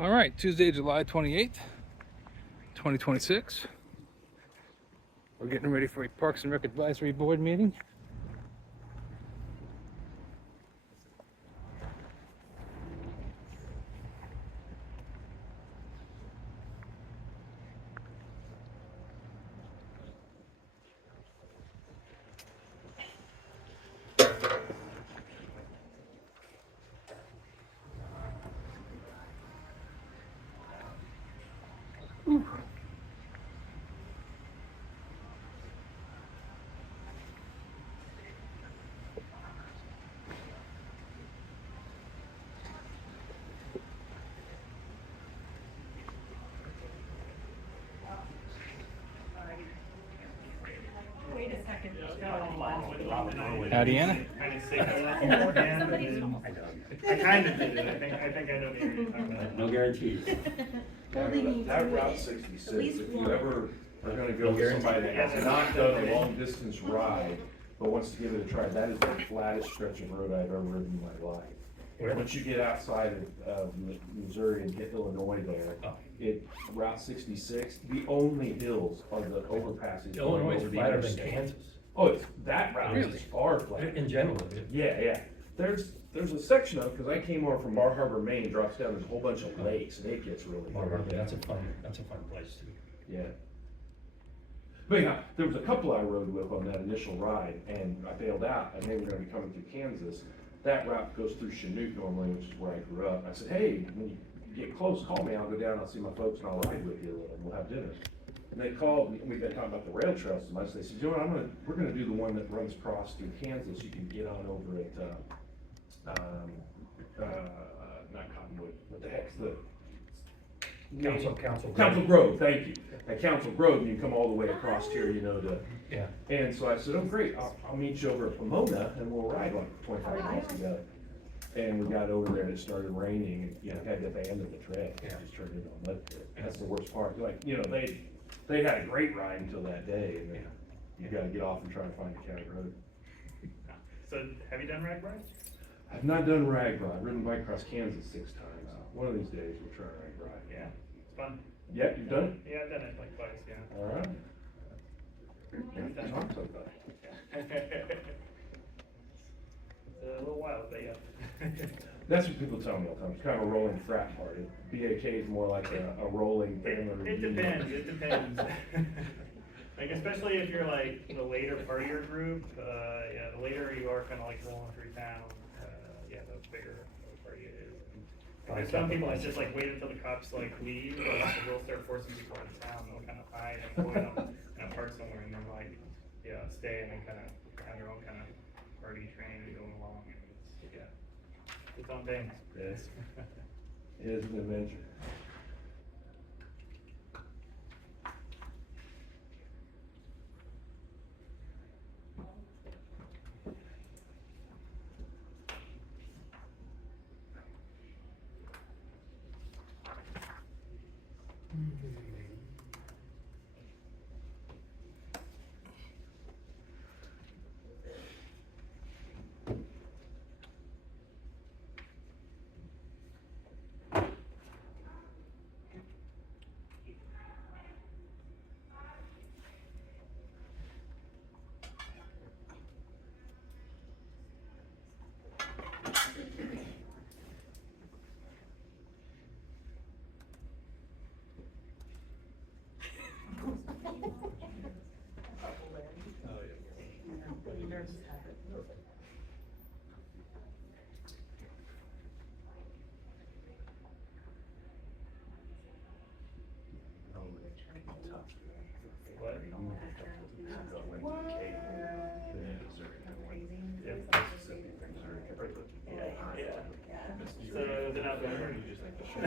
All right, Tuesday, July 28th, 2026. We're getting ready for a Parks and Rec Advisory Board meeting. Ooh. Wait a second. Howdy, Anna. I kind of did it. I think I know the area you're talking about. No guarantees. That Route 66, if you ever are gonna go with somebody that has not done a long distance ride, but wants to give it a try, that is the flattest stretch of road I've ever ridden in my life. Once you get outside of Missouri and hit Illinois there, Route 66, the only hills are the overpasses. Illinois over is the flatter than interstate. Kansas. Oh, that route Really? is far flatter. In general, Yeah. There's a section of, because I came over from Bar Harbor, Maine, drops down, there's a whole bunch of lakes, and it gets really hard. that's a fun place too. Yeah. But yeah, there was a couple I rode with on that initial ride, and I bailed out, and they were gonna be coming through Kansas. That route goes through Chinook normally, which is where I grew up. I said, hey, when you get close, call me, I'll go down, I'll see my folks, and I'll ride with you a little, and we'll have dinner. And they called, we've been talking about the rail trails so much, they said, you know what, we're gonna do the one that runs across through Kansas, you can get on over at, not Cottonwood, what the heck's the? Council Grove, thank you. At Council Grove, you come all the way across here, Yeah. and so I said, oh, great, I'll meet you over at Pomona, and we'll ride like 25 miles together. And we got over there, and it started raining, and, had to abandon the trek, and just turned into a mud pit. And that's the worst part, like, they had a great ride until that day, and then you gotta get off and try to find a county road. So, have you done rag ride? I've not done rag ride, I've ridden bike across Kansas 6 times. One of these days, we'll try rag ride. Yeah, it's fun. Yeah, you've done it? Yeah, I've done it like twice, yeah. All right. Yeah. Talk to about it. It's a little wild, but yeah. That's what people tell me all the time, it's kind of a rolling frat party. BAK is more like a rolling family It reunion. depends. Like, especially if you're like the later part of your group, yeah, the later you are kind of like rolling through town, yeah, the bigger the party it is. Like some people, it's just like wait until the cops like leave, or like they'll start forcing people out of town, they'll kind of hide and go in a park somewhere, and then like, yeah, stay and then kind of have their own kind of party train and going along, and it's, yeah, it's its own thing. Yes. It is an adventure. So they're not going where you just like the show.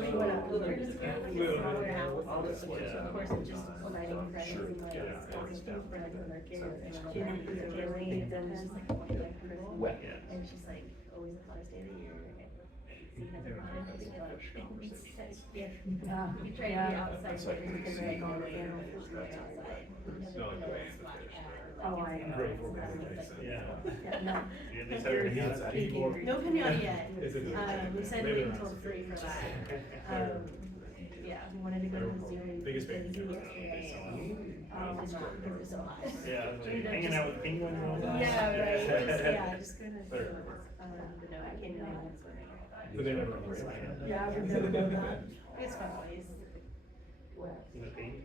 We went up, we were just smaller house, all this, of course, it's just providing friends and like, asking for like other kids, and Jillian, and it's just like, Wet. and she's like, always the hottest day of the year. he hasn't wanted to go. Yeah. Yeah. We try to be outside, so we can like all the animals outside. Oh, I know. Yeah. Yeah, no. You at least have your hands out. No pinata yet. We said wait until 3 for that. Yeah, we wanted to go to the zoo. Biggest to the zoo fan. yesterday. It's not, it was so hot. Yeah, like hanging out with penguins all day. Yeah, right, just gonna, but no, I came in and swimming. But they never understand. Yeah, we've never done that. It's fun place. Is it paint?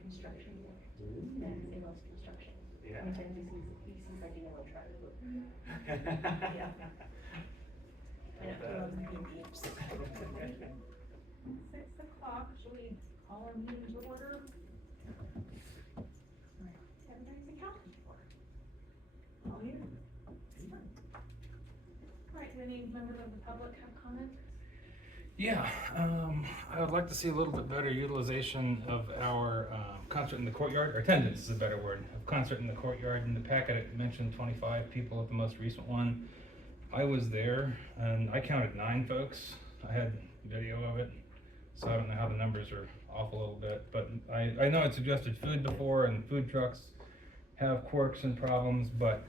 Construction. Yeah, he loves construction. Yeah. Anytime he sees like a yellow truck. Yeah. I know, he loves the beeps. 6 o'clock, should we call our meeting to order? Everybody's accounted for. All here. All right, do any members of the public have comments? Yeah, I would like to see a little bit better utilization of our concert in the courtyard, or attendance is a better word, of concert in the courtyard. In the packet, it mentioned 25 people at the most recent one. I was there, and I counted 9 folks. I had video of it, so I don't know how the numbers are off a little bit, but I know I suggested food before, and food trucks have quirks and problems, but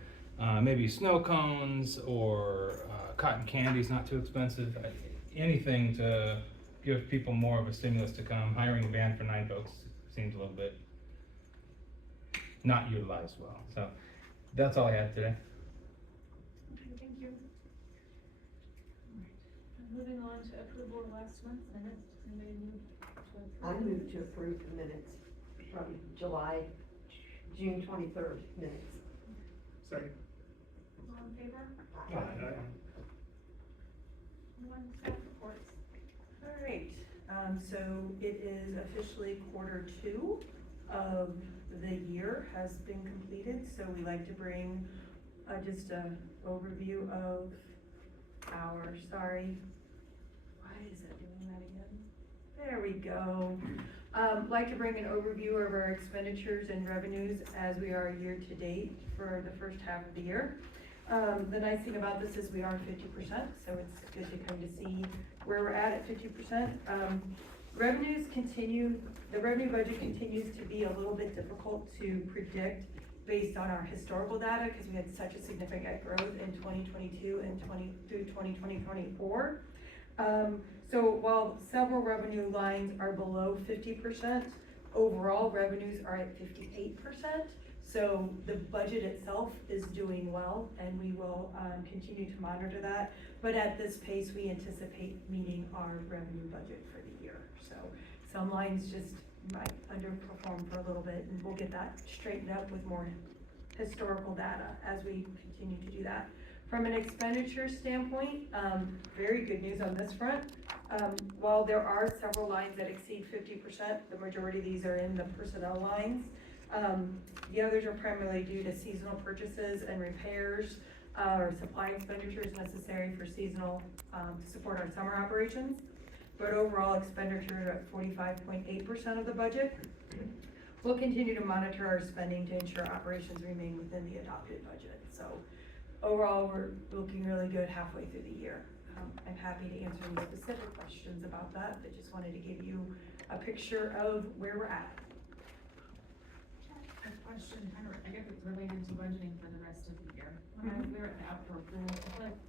maybe snow cones or cotton candy's not too expensive. Anything to give people more of a stimulus to come. Hiring a band for 9 folks seems a little bit not utilized well. So that's all I had today. Okay, thank you. All right, moving on to approval of last month's minutes, does anybody move to approve? I move to approve the minutes from June 23rd minutes. Second. All in favor? Aye. Anyone, staff reports? All right, so it is officially Q2 of the year has been completed, so we like to bring just a overview of our, sorry, why is it doing that again? There we go. Like to bring an overview of our expenditures and revenues as we are year to date for the first half of the year. The nice thing about this is we are 50%, so it's good to come to see where we're at 50%. Revenues continue, the revenue budget continues to be a little bit difficult to predict based on our historical data, because we had such a significant growth in 2022 and through 2024. So while several revenue lines are below 50%, overall revenues are at 58%. So the budget itself is doing well, and we will continue to monitor that. But at this pace, we anticipate meeting our revenue budget for the year. So some lines just might underperform for a little bit, and we'll get that straightened up with more historical data as we continue to do that. From an expenditure standpoint, very good news on this front. While there are several lines that exceed 50%, the majority of these are in the personnel lines. The others are primarily due to seasonal purchases and repairs, or supply expenditures necessary for seasonal, to support our summer operations. But overall expenditures are at 45.8% of the budget. We'll continue to monitor our spending to ensure operations remain within the adopted budget. So overall, we're looking really good halfway through the year. I'm happy to answer any specific questions about that, but just wanted to give you a picture of where we're at. A question, kind of, I guess it's related to budgeting for the rest of the year. When we were at the outdoor pool, I feel like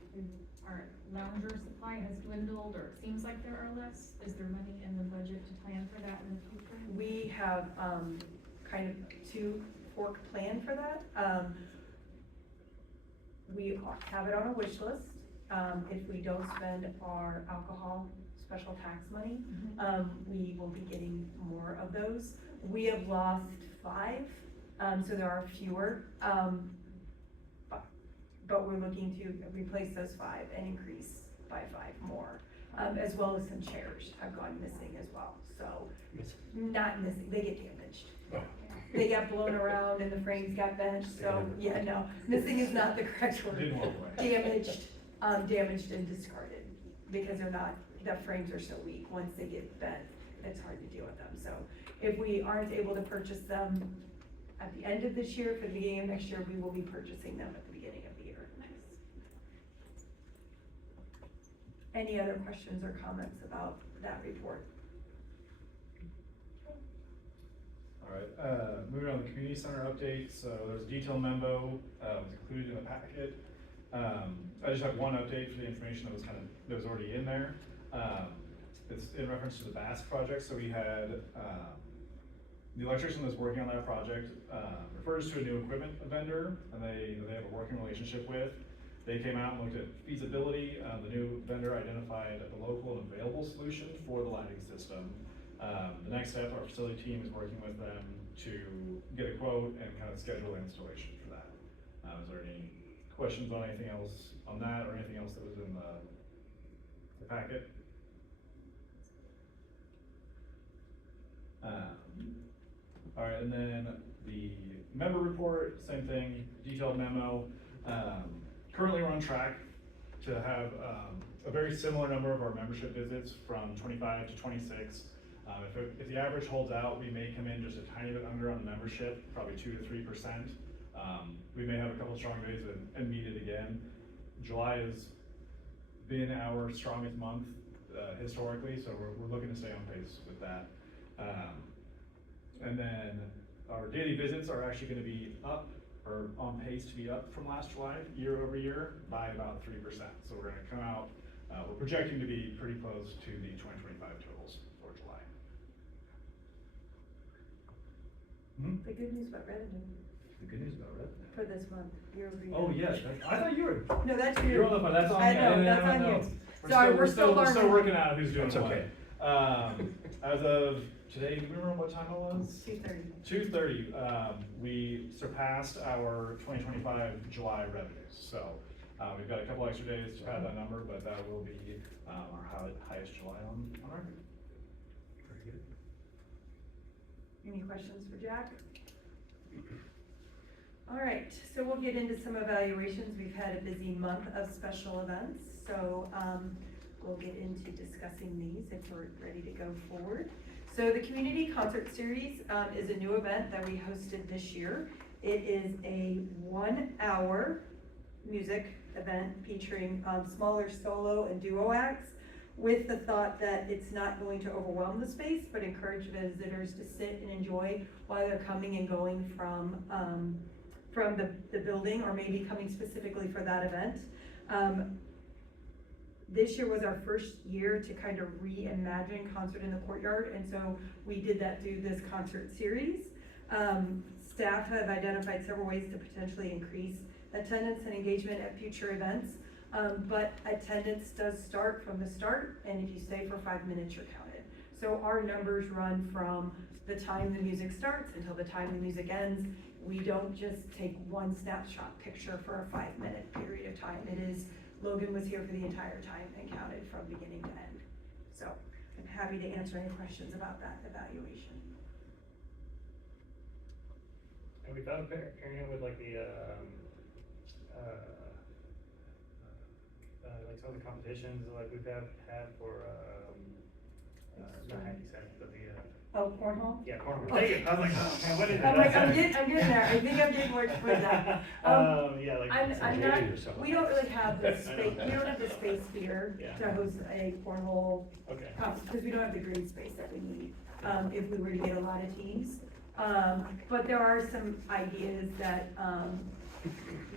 our lounger supply has dwindled, or it seems like there are less. Is there money in the budget to plan for that in the future? We have kind of 2-fork plan for that. We have it on a wish list. If we don't spend our alcohol special tax money, we will be getting more of those. We have lost 5, so there are fewer, but we're looking to replace those 5 and increase by 5 more, as well as some chairs have gone missing as well. So, not missing, they get damaged. They got blown around and the frames got bent, so, yeah, no, missing is not the correct word. Damaged, damaged and discarded, because they're not, the frames are so weak, once they get bent, it's hard to deal with them. So if we aren't able to purchase them at the end of this year, for the beginning of next year, we will be purchasing them at the beginning of the year. Any other questions or comments about that report? All right, moving on to the community center update, so there's a detailed memo, was included in the packet. I just have one update for the information that was already in there. It's in reference to the Bass project, so we had, the electrician that's working on that project, referred us to a new equipment vendor, and they have a working relationship with. They came out and looked at feasibility. The new vendor identified a local and available solution for the lighting system. The next step, our facility team is working with them to get a quote and kind of schedule installation for that. Is there any questions on anything else on that or anything else that was in the packet? All right, and then the member report, same thing, detailed memo. Currently we're on track to have a very similar number of our membership visits from 25 to 26. If the average holds out, we may come in just a tiny bit under on the membership, probably 2 to 3%. We may have a couple of strong days and meet it again. July has been our strongest month historically, so we're looking to stay on pace with that. And then our daily visits are actually going to be up, or on pace to be up from last July, year over year, by about 3%. So we're going to come out, we're projecting to be pretty close to the 2025 totals for July. The good news about revenue The good news about revenue. for this month, year over year. Oh, yes, I thought you were. No, that's you. You're on the phone, that's on I me. know, didn't that's on know. you. Sorry, we're still We're still learning. working out who's doing That's what. okay. As of today, do you remember what time it was? 2:30. 2:30, we surpassed our 2025 July revenues. So we've got a couple extra days to pad that number, but that will be our highest July on record. Very good. Any questions for Jack? All right, so we'll get into some evaluations. We've had a busy month of special events, so we'll get into discussing these if we're ready to go forward. So the Community Concert Series is a new event that we hosted this year. It is a 1-hour music event featuring smaller solo and duo acts, with the thought that it's not going to overwhelm the space, but encourage visitors to sit and enjoy while they're coming and going from the building, or maybe coming specifically for that event. This year was our first year to kind of reimagine concert in the courtyard, and so we did that through this concert series. Staff have identified several ways to potentially increase attendance and engagement at future events, but attendance does start from the start, and if you stay for 5 minutes, you're counted. So our numbers run from the time the music starts until the time the music ends. We don't just take one snapshot picture for a 5-minute period of time. It is, Logan was here for the entire time and counted from beginning to end. So I'm happy to answer any questions about that evaluation. And we thought of pairing it with like the, like some of the competitions like we've had for, not hacky sack, but the, Oh, cornhole? yeah, cornhole. Thank you. I was like, oh man, what is it? I'm like, I'm getting there. I think I'm getting towards that. Yeah, like. I'm not, we don't really have the space, we don't have the space here Yeah. to host a cornhole Okay. because we don't have the green space that we need, if we were to get a lot of teams. But there are some ideas that,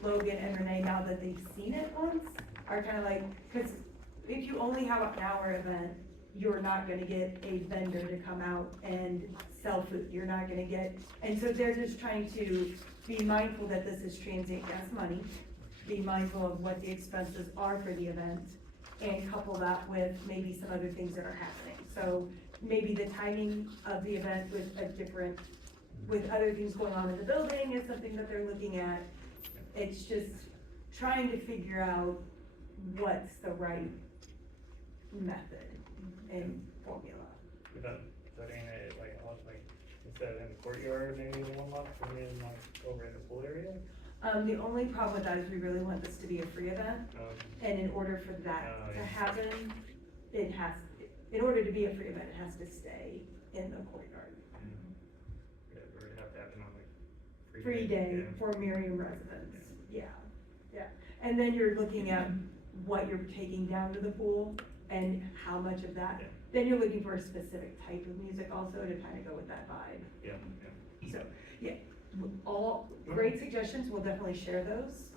Logan and Renee, now that they've seen it once, are kind of like, because if you only have an hour event, you're not gonna get a vendor to come out and sell food, you're not gonna get, and so they're just trying to be mindful that this is transient gas money, be mindful of what the expenses are for the event, and couple that with maybe some other things that are happening. So maybe the timing of the event with with other things going on in the building is something that they're looking at. It's just trying to figure out what's the right method and formula. Without setting it like, instead of in the courtyard, maybe the warm up, and then like over in the pool area? The only problem with that is we really want this to be a free event, and in order for that Oh, to yeah. happen, in order to be a free event, it has to stay in the courtyard. Yeah, or it'd have to happen on like. Free day Yeah. for Merriam residents, yeah. And then you're looking at what you're taking down to the pool and how much of that. Yeah. Then you're looking for a specific type of music also to kind of go with that vibe. Yeah, So, yeah, all great suggestions, we'll definitely share those,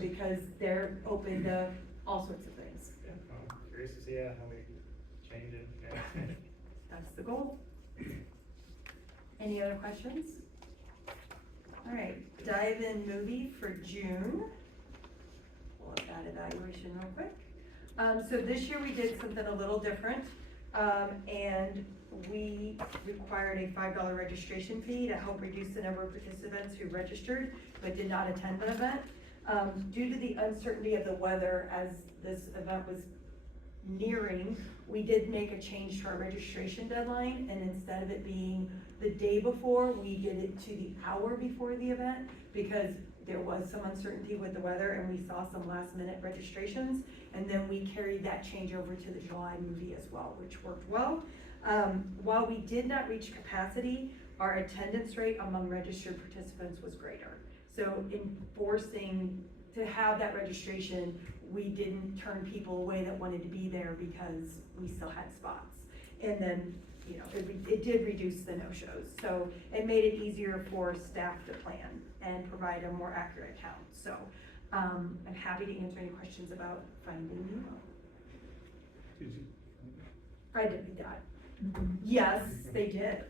because they're open to all sorts of things. yeah, I'm curious to see, how we change it, yeah. That's the goal. Any other questions? All right, dive-in movie for June. Pull up that evaluation real quick. So this year we did something a little different, and we required a $5 registration fee to help reduce the number of participants who registered but did not attend the event. Due to the uncertainty of the weather as this event was nearing, we did make a change to our registration deadline, and instead of it being the day before, we did it to the hour before the event, because there was some uncertainty with the weather and we saw some last minute registrations, and then we carried that change over to the July movie as well, which worked well. While we did not reach capacity, our attendance rate among registered participants was greater. So enforcing to have that registration, we didn't turn people away that wanted to be there because we still had spots. And then, you know, it did reduce the no-shows. So it made it easier for staff to plan and provide a more accurate count. So I'm happy to answer any questions about Finding Nemo. Did you? I did that. Yes, they did.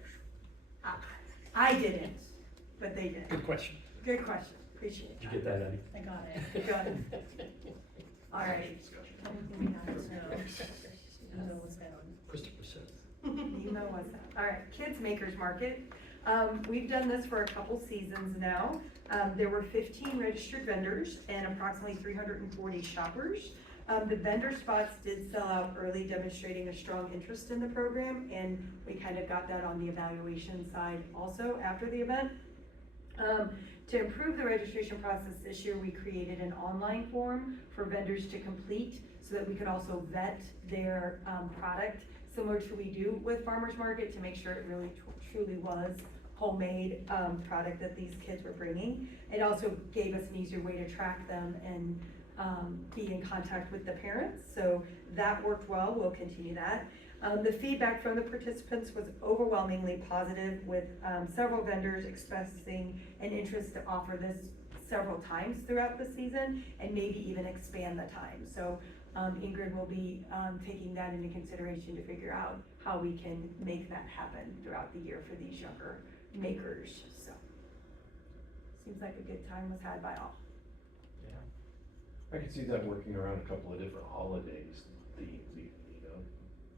I didn't, but they did. Good question. Good question, appreciate Did that. you get that, Eddie? I got it. Good. All right. Everything we had was no was found. Christopher says. Nemo was that. All right, Kids Makers Market. We've done this for a couple seasons now. There were 15 registered vendors and approximately 340 shoppers. The vendor spots did sell out early, demonstrating a strong interest in the program, and we kind of got that on the evaluation side also after the event. To improve the registration process this year, we created an online form for vendors to complete so that we could also vet their product, similar to what we do with Farmers Market, to make sure it really truly was homemade product that these kids were bringing. It also gave us an easier way to track them and be in contact with the parents, so that worked well. We'll continue that. The feedback from the participants was overwhelmingly positive, with several vendors expressing an interest to offer this several times throughout the season and maybe even expand the time. So Ingrid will be taking that into consideration to figure out how we can make that happen throughout the year for these younger makers. So seems like a good time was had by all. I could see that working around a couple of different holidays, themes, you know?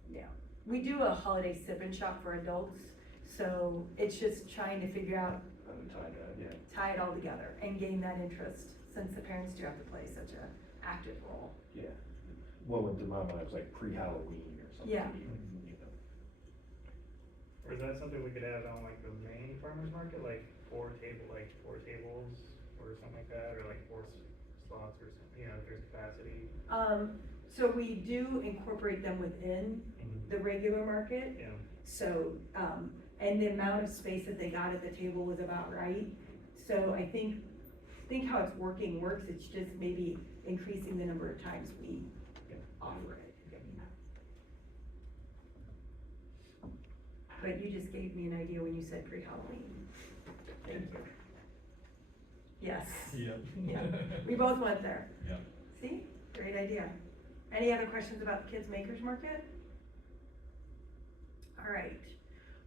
Yeah, we do a holiday sip and shop for adults, so it's just trying to figure out, How to tie that, yeah. tie it all together and gain that interest, since the parents do have to play such a active role. Yeah. What went through my mind was like pre-Halloween or something. Yeah. You know? Or is that something we could have on like the main farmer's market, like four tables or something like that, or like four slots or something, you know, if there's capacity? So we do incorporate them within the regular market. Yeah. So, and the amount of space that they got at the table was about right. So I think how it's works, it's just maybe increasing the number of times we offer it. But you just gave me an idea when you said pre-Halloween. Thank you. Yes. Yeah. Yeah, we both went there. Yeah. See, great idea. Any other questions about the Kids Makers Market? All right,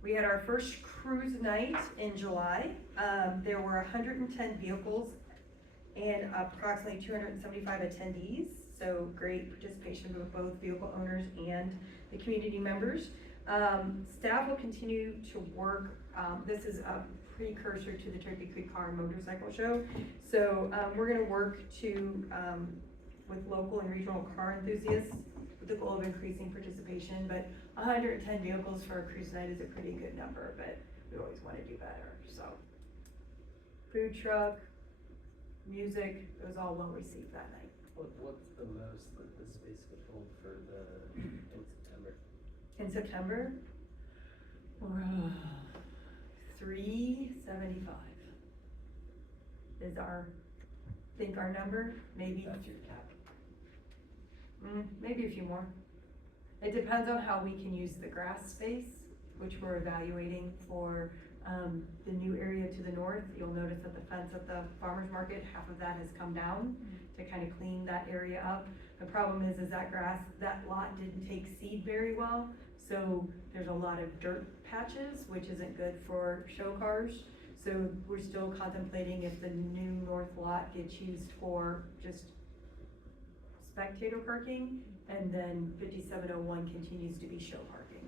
we had our first cruise night in July. There were 110 vehicles and approximately 275 attendees. So great participation with both vehicle owners and the community members. Staff will continue to work, this is a precursor to the Turkey Creek Car and Motorcycle Show. So we're gonna work to, with local and regional car enthusiasts with the goal of increasing participation, but 110 vehicles for a cruise night is a pretty good number, but we always wanna do better, so. Food truck, music, it was all well received that night. What's the most that the space could hold for in September? In September, we're 375 is our number, maybe. That's your cap. Maybe a few more. It depends on how we can use the grass space, which we're evaluating for, the new area to the north. You'll notice that the fence at the farmer's market, half of that has come down to kind of clean that area up. The problem is that grass, that lot didn't take seed very well, so there's a lot of dirt patches, which isn't good for show cars. So we're still contemplating if the new north lot gets used for just spectator parking, and then 5701 continues to be show parking.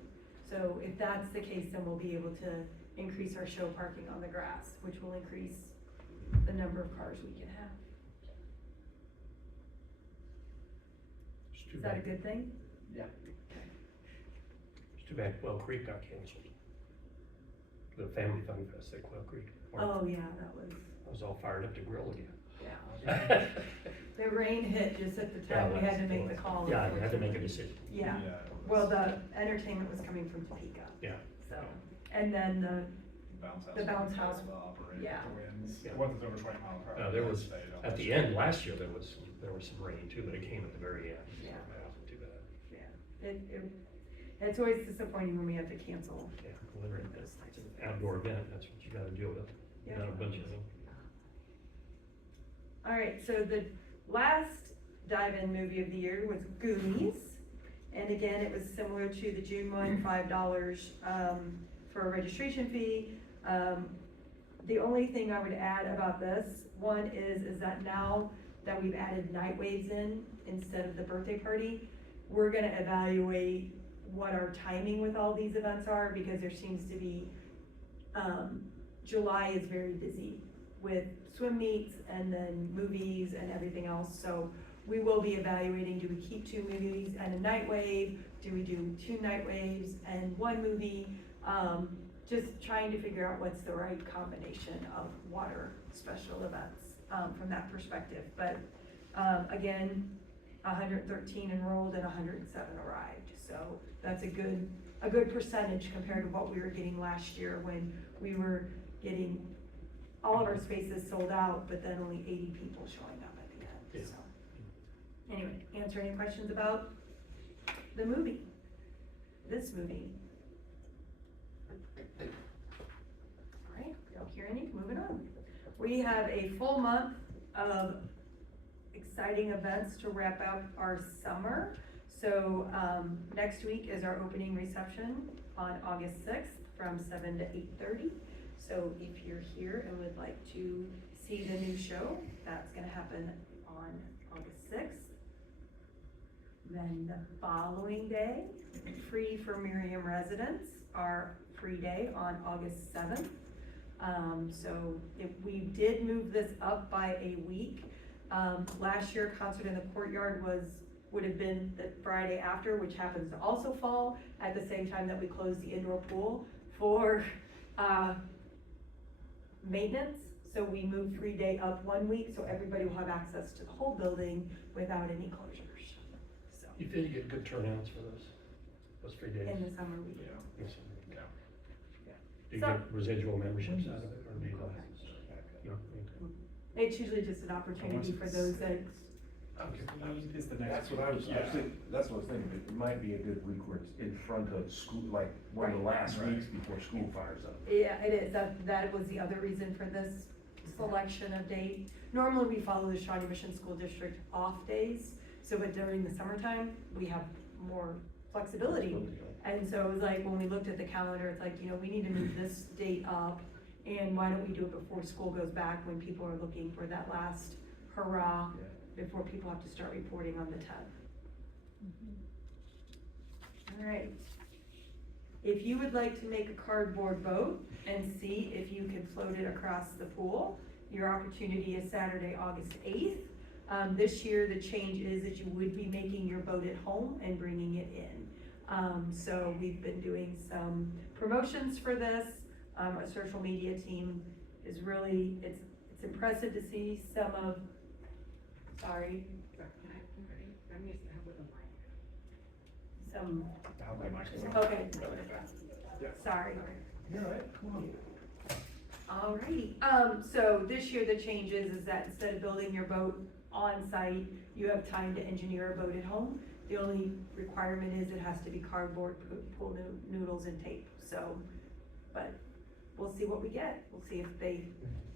So if that's the case, then we'll be able to increase our show parking on the grass, which will increase the number of cars we can have. It's too Is that a bad. good thing? Yeah. It's too bad Quail Creek got canceled. The Family Fun Fest at Quail Creek. Oh, yeah, that was, I was all fired up to grill yeah. again. The rain hit just at the time we had to make the call. Yeah, I had to make a decision. Yeah, it well, was the entertainment was coming from Topeka, Yeah. so, and then Bounce house. the bounce house, will operate yeah. with the winds. Yeah. Once it's over 20 mile per hour. There was, they don't- at the end last year, there was some rain too, but it came at the very end. so Yeah. It wasn't too bad. yeah. It's always disappointing when we have to cancel. Yeah, literally, it's an outdoor event, that's what you gotta deal with. Yeah. Not a bunch of them. All right, so the last dive-in movie of the year was Goonies. And again, it was similar to the June one, $5 for a registration fee. The only thing I would add about this, one is that now that we've added night waves in instead of the birthday party, we're gonna evaluate what our timing with all these events are, because there seems to be, July is very busy with swim meets and then movies and everything else. So we will be evaluating, do we keep 2 movies and a night wave? Do we do 2 night waves and 1 movie? Just trying to figure out what's the right combination of water special events, from that perspective. But, again, 113 enrolled and 107 arrived. So that's a good percentage compared to what we were getting last year, when we were getting all of our spaces sold out, but then only 80 people showing up at the end, Yeah. so. Anyway, answer any questions about the movie, this movie? All right, don't hear any, moving on. We have a full month of exciting events to wrap up our summer. So, next week is our opening reception on August 6th from 7 to 8:30. So if you're here and would like to see the new show, that's gonna happen on August 6th. Then the following day, free for Merriam residents, our free day on August 7th. So if we did move this up by a week, last year Concert in the Courtyard would have been the Friday after, which happens to also fall at the same time that we close the indoor pool for, maintenance. So we moved free day up 1 week, so everybody will have access to the whole building without any closures. So, You feel you get good turnouts for those 3 days? in the summer we do. Yes. Yeah. Do you So- get residual memberships out of it, or do you not? No? Okay. It's usually just an opportunity for those that, It's the That's next. what I was Yeah. thinking, that's what I was thinking, it might be a good week where it's in front of school, like one of the Right. last Right. weeks before school fires up. yeah, it is, that was the other reason for this selection of date. Normally, we follow the Shawnee Mission School District off days, so but during the summertime, we have more flexibility. And so it was like, when we looked at the calendar, it's like, we need to move this date up, and why don't we do it before school goes back, when people are looking for that last hurrah, before people have to start reporting on the 10th. All right. If you would like to make a cardboard boat and see if you can float it across the pool, your opportunity is Saturday, August 8th. This year, the change is that you would be making your boat at home and bringing it in. So we've been doing some promotions for this. Our social media team is really, it's impressive to see some of, sorry. Some, okay, sorry. You're all right, come on. Alrighty, so this year the change is that instead of building your boat on site, you have time to engineer a boat at home. The only requirement is it has to be cardboard, pool noodles and tape, so, but we'll see what we get. We'll see if they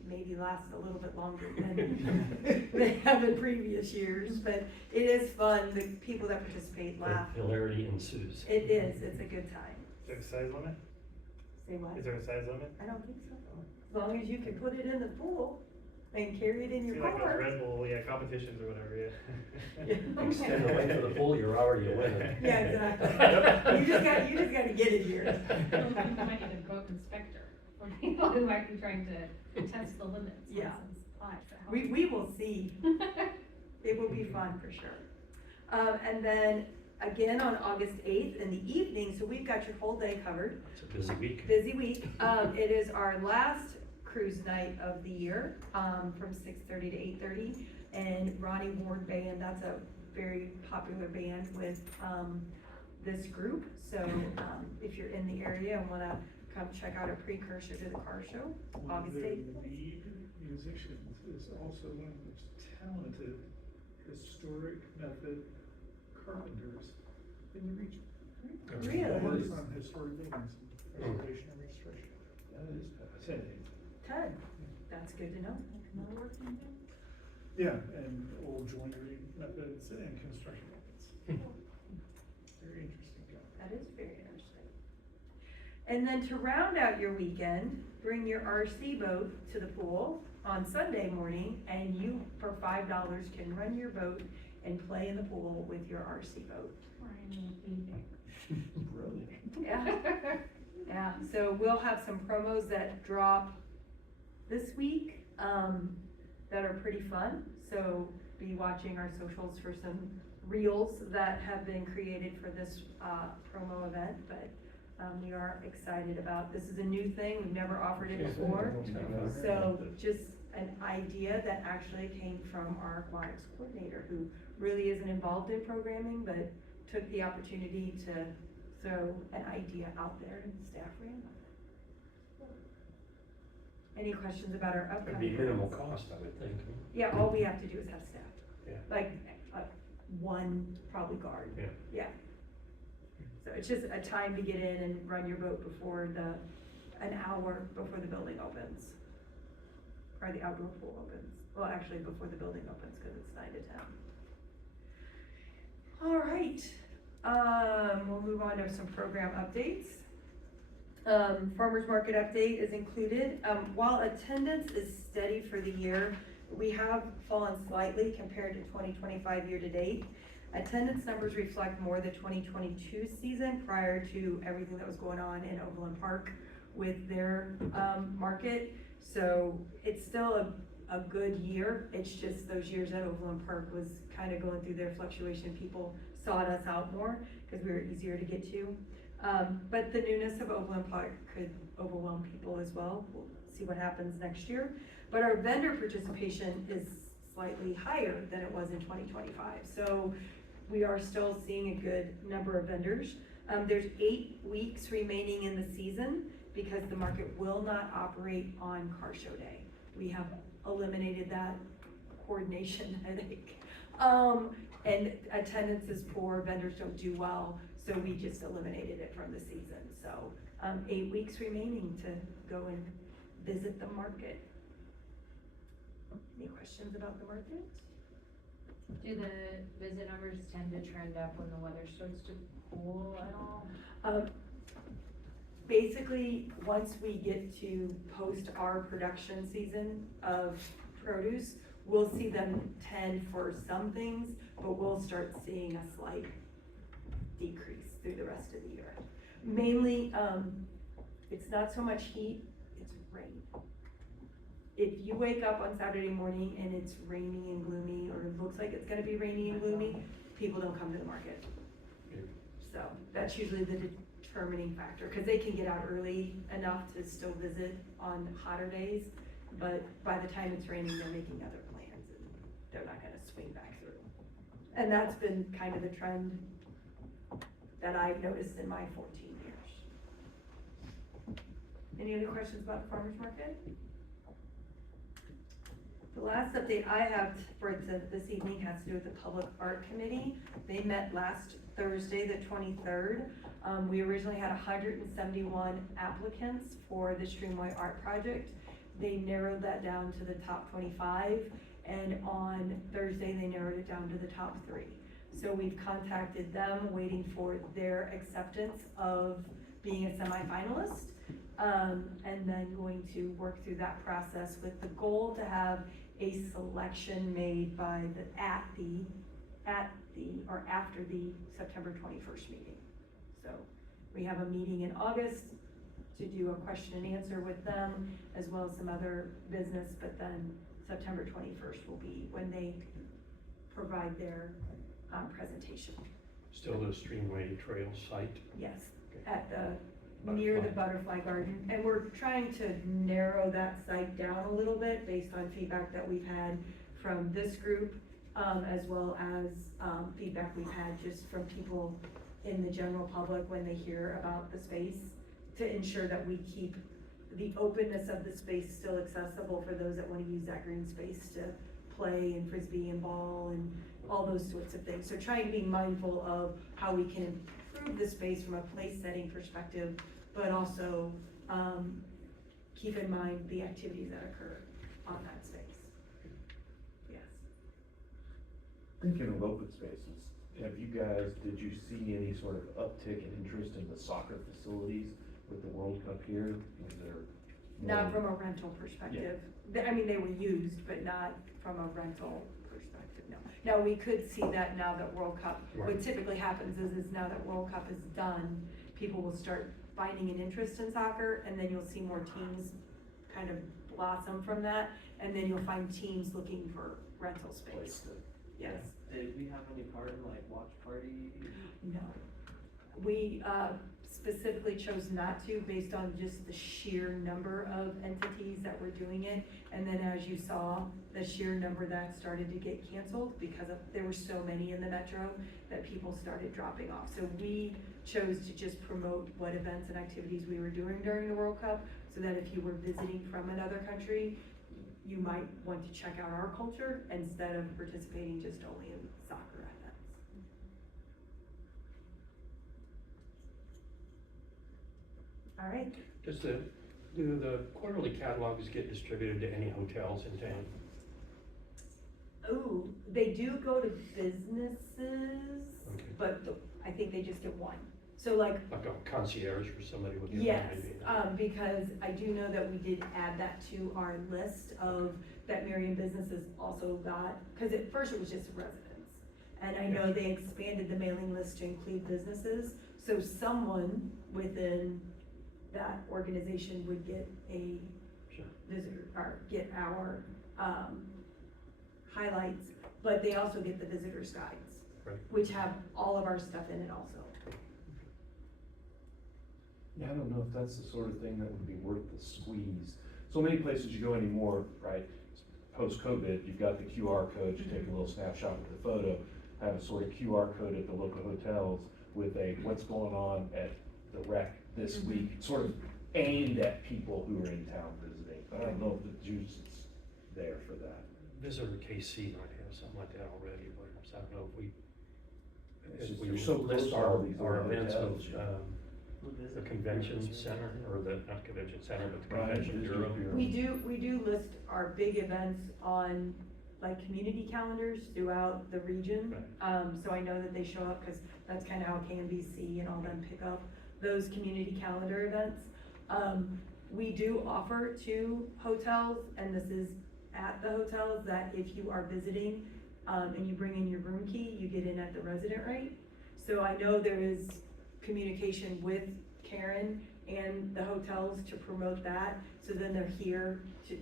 maybe last a little bit longer than they have in previous years, but it is fun. The people that participate laugh. Hilarity ensues. It is, it's a good time. Is there a size limit? Say what? Is there a size limit? I don't think so. As long as you can put it in the pool and carry it in your See, like those car. Red Bull, yeah, competitions or whatever, yeah. Extend the length of the pool, you're already a winner. Yeah, exactly. You just gotta get it here. You might need a boat inspector, or people who might be trying to test the limits on Yeah. some supplies at home. We will see. It will be fun for sure. And then again on August 8th in the evening, so we've got your whole day covered. It's a busy week. Busy week. It is our last cruise night of the year, from 6:30 to 8:30. And Ronnie Ward Band, that's a very popular band with, this group. So, if you're in the area and wanna come check out a precursor to the car show, August 8th. One of the lead musicians is also one of the most talented historic method carpenters in the region. Really? Works on historic buildings, and preservation and restoration. That is Fascinating. Ted, that's good to know. Metalworking, Yeah, and old joinery methods and construction methods. Very interesting guy. That is very interesting. And then to round out your weekend, bring your RC boat to the pool on Sunday morning, and you, for $5, can run your boat and play in the pool with your RC boat. brilliant. Yeah. Yeah, so we'll have some promos that drop this week, that are pretty fun. So be watching our socials for some reels that have been created for this, promo event, but, we are excited about, this is a new thing, we've never offered it before. So just an idea that actually came from our aquatics coordinator, who really isn't involved in programming, but took the opportunity to throw an idea out there and staff ran with it. Any questions about our It'd upcoming? be minimal cost, I would think. Yeah, all we have to do is have staff. Yeah. Like, one probably guard. Yeah. Yeah. So it's just a time to get in and run your boat before an hour before the building opens. Or the outdoor pool opens. Well, actually, before the building opens, cause it's 9 to 10. All right, we'll move on to some program updates. Farmers market update is included. While attendance is steady for the year, we have fallen slightly compared to 2025 year to date. Attendance numbers reflect more the 2022 season prior to everything that was going on in Overland Park with their, market. So it's still a good year. It's just those years at Overland Park was kind of going through their fluctuation. People sought us out more because we were easier to get to. But the newness of Overland Park could overwhelm people as well. We'll see what happens next year. But our vendor participation is slightly higher than it was in 2025. So we are still seeing a good number of vendors. There's 8 weeks remaining in the season because the market will not operate on car show day. We have eliminated that coordination headache. And attendance is poor, vendors don't do well, so we just eliminated it from the season. So, 8 weeks remaining to go and visit the market. Any questions about the market? Do the visit numbers tend to trend up when the weather starts to cool at all? Basically, once we get to post our production season of produce, we'll see them tend for some things, but we'll start seeing a slight decrease through the rest of the year. Mainly, it's not so much heat, it's rain. If you wake up on Saturday morning and it's rainy and gloomy, or it looks like it's gonna be rainy and gloomy, people don't come to the market. So that's usually the determining factor, because they can get out early enough to still visit on hotter days, but by the time it's raining, they're making other plans and they're not gonna swing back through. And that's been kind of the trend that I've noticed in my 14 years. Any other questions about the farmer's market? The last update I have for this evening has to do with the Public Art Committee. They met last Thursday, the 23rd. We originally had 171 applicants for the Streamway Art Project. They narrowed that down to the top 25, and on Thursday, they narrowed it down to the top 3. So we've contacted them, waiting for their acceptance of being a semifinalist, and then going to work through that process with the goal to have a selection made by after the September 21st meeting. So we have a meeting in August to do a question and answer with them, as well as some other business, but then September 21st will be when they provide their presentation. Still the Streamway Trail site? Yes, at near the Butterfly Garden. And we're trying to narrow that site down a little bit based on feedback that we've had from this group, as well as feedback we've had just from people in the general public when they hear about the space, to ensure that we keep the openness of the space still accessible for those that want to use that green space to play and frisbee and ball and all those sorts of things. So trying to be mindful of how we can improve the space from a place setting perspective, but also keep in mind the activities that occur on that space. Yes. Thinking of open spaces, did you see any sort of uptick in interest in the soccer facilities with the World Cup here? Is there Not from a rental perspective. I mean, they were used, but not from a rental perspective, no. Now, we could see that now that World Cup, what typically happens is now that World Cup is done, people will start finding an interest in soccer, and then you'll see more teams kind of blossom from that, and then you'll find teams looking for rental space. Yes. Did we have any part in like watch party? No. We specifically chose not to, based on just the sheer number of entities that were doing it. And then as you saw, the sheer number that started to get canceled because there were so many in the metro that people started dropping off. So we chose to just promote what events and activities we were doing during the World Cup, so that if you were visiting from another country, you might want to check out our culture instead of participating just only in soccer events. All right. Do the quarterly catalogs get distributed to any hotels in town? Oh, they do go to businesses, Okay. but I think they just get one. So like, Like a concierge for somebody with your yes, maybe? because I do know that we did add that to our list of, that Merriam businesses also got, because at first it was just residents. And I know they expanded the mailing list to include businesses, so someone within that organization would get a Sure. visitor, or get our highlights, but they also get the visitors guides, Right. which have all of our stuff in it also. Yeah, I don't know if that's the sort of thing that would be worth the squeeze. So many places you go anymore, right, post-COVID, you've got the QR code, you take a little snapshot with the photo, have a sort of QR code at the local hotels with a what's going on at the rec this week, sort of aimed at people who are in town visiting. I don't know if the juice is there for that. Visitor KC might have something like that already, but I don't know if we, It's just we they're so close list to all our these other events hotels, of, you know. the convention center, or not convention center, but the Right, convention District bureau. Bureau. We do list our big events on like community calendars throughout the region. So I know that they show up, because that's kind of how KNBC and all them pick up those community calendar events. We do offer to hotels, and this is at the hotels, that if you are visiting and you bring in your room key, you get in at the resident rate. So I know there is communication with Karen and the hotels to promote that, so then they're here to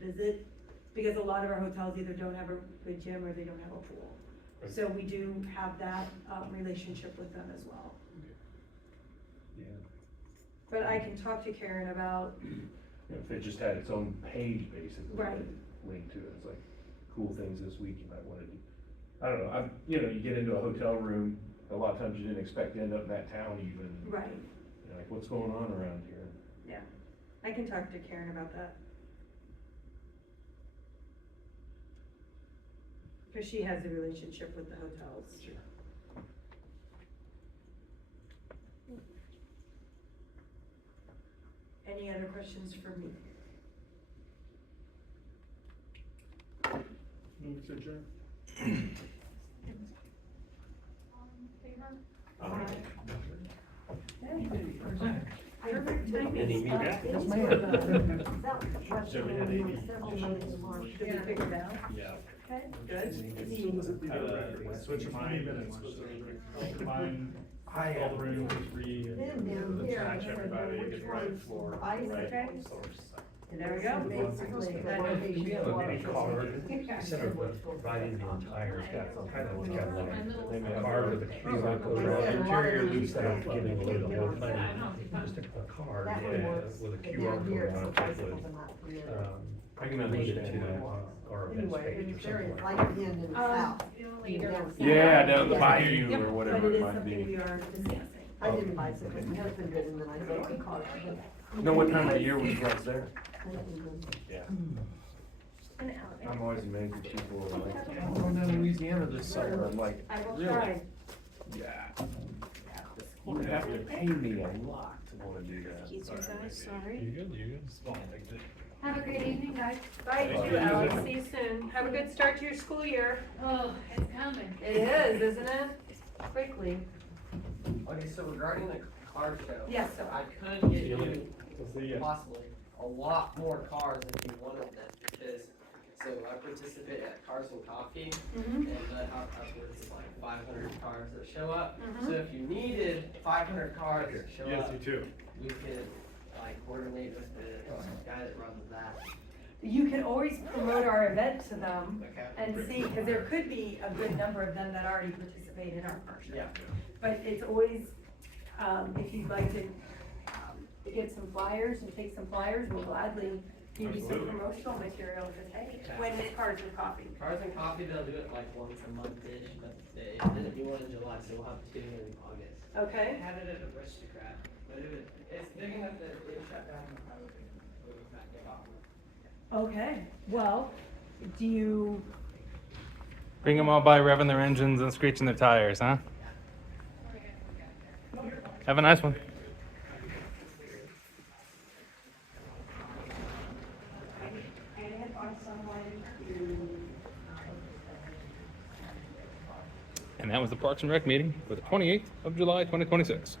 visit, because a lot of our hotels either don't have a good gym or they don't have a pool. Right. So we do have that relationship with them as well. Yeah. But I can talk to Karen about, If it just had its own page, basically, Right. linked to it, it's like, cool things this week you might wanna do. I don't know, you get into a hotel room, a lot of times you didn't expect to end up in that town even. right, You're like, what's going on around here? yeah. I can talk to Karen about that. Cause she has a relationship with the hotels. Any other questions for me? Move to adjourn. Perfect timing. Any meeting? Yes, ma'am. So we had Amy. Did we figure it out? Yeah. Okay, good. So does it be the record? Switch of mine, minutes was the combine all the rooms, free, match everybody, get the right floor, right Okay. source. There we go. We have a mini card, instead of writing the entire, it's got kind of, it's got like a card with a QR code on it. Interior loop Instead of giving away the whole thing, just a card with a QR code on it that would, I can lead it to our events Anyway, page or it's very, something like like the end in the south. Later. Down south. Yeah, down the Yes. bayou Yep, or whatever but it is might something we be. are discussing. I didn't bicycle, my husband did, and then I said, "Oh, car." Know what time of the year was right there? Yeah. And Alex. I'm always amazed at people who are like, yeah, I'm going down to Louisiana this summer. I'm like, I will really? try. Yeah. You would have to pay me a lot to wanna do that. Excuse you guys, sorry. You good, you good? Small, like this. Have a great evening, guys. Bye, Thank you, you. Alex. See you soon. Have a good start to your school year. Oh, it's coming. It is, isn't it? Quickly. Okay, so regarding the car show. Yes. So I could get See you later. you We'll see ya. possibly a lot more cars if you wanted them, because, so I participate at Cars and Coffee, Mm-hmm. and I have upwards of like 500 cars that show up. Mhm. So if you needed 500 cars that show Yes, up, you too. we could like coordinate with the guy that runs that. You can always promote our event to them Okay. and see, because there could be a good number of them that already participate in our car show. Yeah. But it's always, if you'd like to, get some flyers and take some flyers, we'll gladly give you some Absolutely. promotional material to take. When is Cars and Coffee? Cars and Coffee, they'll do it like once a month-ish, but they didn't do one in July, so we'll have two in August. I Okay. had it at Aristocrat, but it's big enough that it shut down the pilot. We went back to off. Okay, well, do you, Bring them all by revving their engines and screeching their tires, huh? Have a nice one. And that was the Parks and Rec meeting for the 28th of July, 2026.